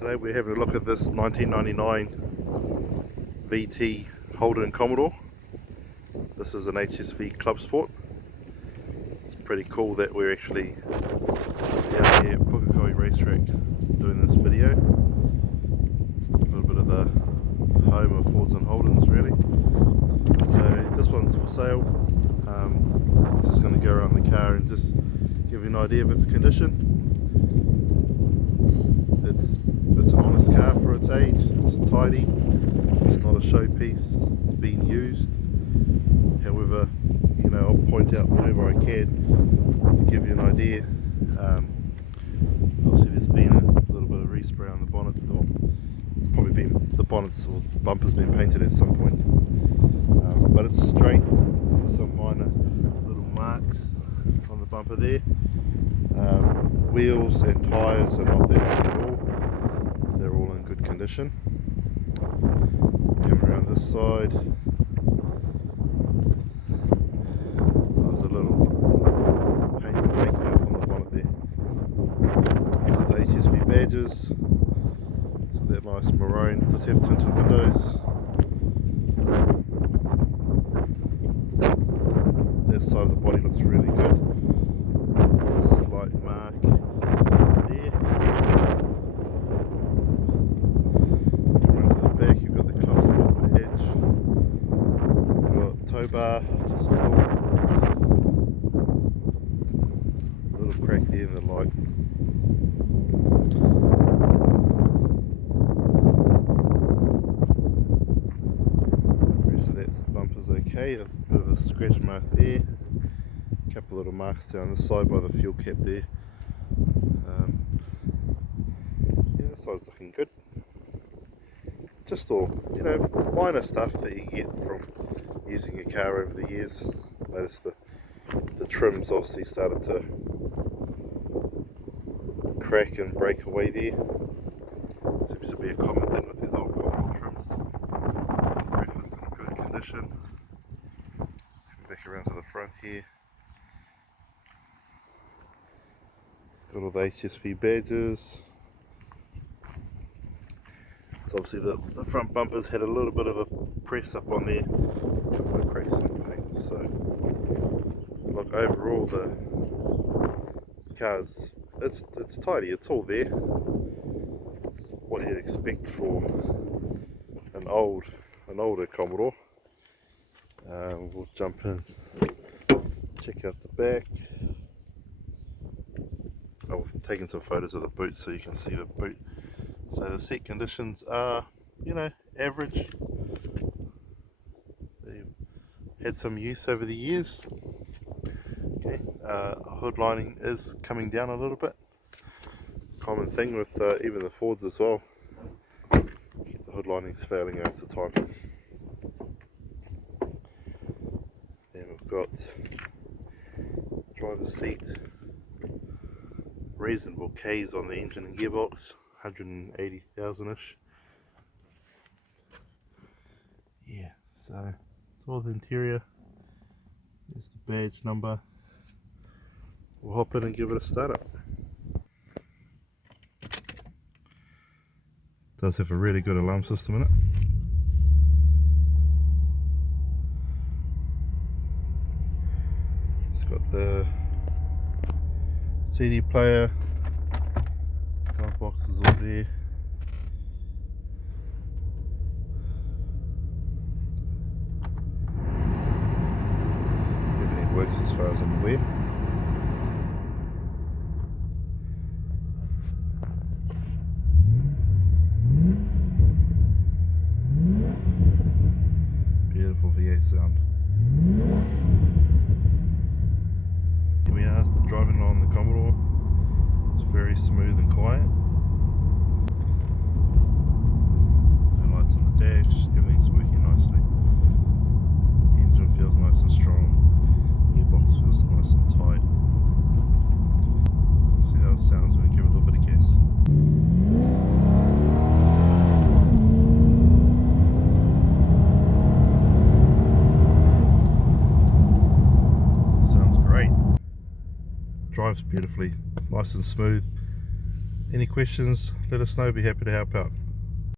Today we're having a look at this 1999 VT Holden Commodore. This is an HSV Clubsport. It's pretty cool that we're actually down here at Pukekohe Racetrack doing this video. A little bit of the home of Fords and Holdens really. So this one's for sale. Just going to go around the car and just give you an idea of its condition. It's an honest car for its age. It's tidy. It's not a showpiece. It's been used. However, you know, I'll point out whenever I can to give you an idea. Obviously, there's been a little bit of respray on the bonnet. Or it's probably been the bonnet's or bumper's been painted at some point. But it's straight. There's some minor little marks on the bumper there. Wheels and tyres are not that bad at all. They're all in good condition. Coming around this side, there's a little paint flaking off on the bonnet there. Got the HSV badges, so that nice maroon. Does have tinted windows. That side of the body looks really good. Slight mark there. Run to the back, you've got the Clubsport badge. You've got tow bar, which is cool. A little crack there in the light. The rest of that bumper's okay. A bit of a scratch mark there. Couple little marks down the side by the fuel cap there. Yeah, the side's looking good. Just all, you know, minor stuff that you get from using a car over the years. Notice the trims obviously started to crack and break away there. Seems to be a common thing with these old Commodore trims. The roof is in good condition. Just come back around to the front here. Got all the HSV badges. So obviously the front bumpers had a little bit of a press up on there, a couple of cracks in the paint. So look, overall the car's it's tidy. It's all there. It's what you'd expect for an older Commodore. We'll jump in, check out the back. I've taken some photos of the boot so you can see the boot. So the seat conditions are, you know, average. They've had some use over the years. Okay, hood lining is coming down a little bit. Common thing with even the Fords as well. Get the hood linings failing out of time. Then we've got driver's seat. Reasonable K's on the engine and gearbox, 180,000-ish. Yeah, so it's all the interior. There's the badge number. We'll hop in and give it a start up. Does have a really good alarm system in it. It's got the CD player, glove box is all there. Everything works as far as I'm aware. Beautiful V8 sound. Here we are driving on the Commodore. It's very smooth and quiet. The lights on the dash, everything's working nicely. The engine feels nice and strong. Gearbox feels nice and tight. See how it sounds when we give it a little bit of gas. Drives beautifully, it's nice and smooth. Any questions, let us know, be happy to help out.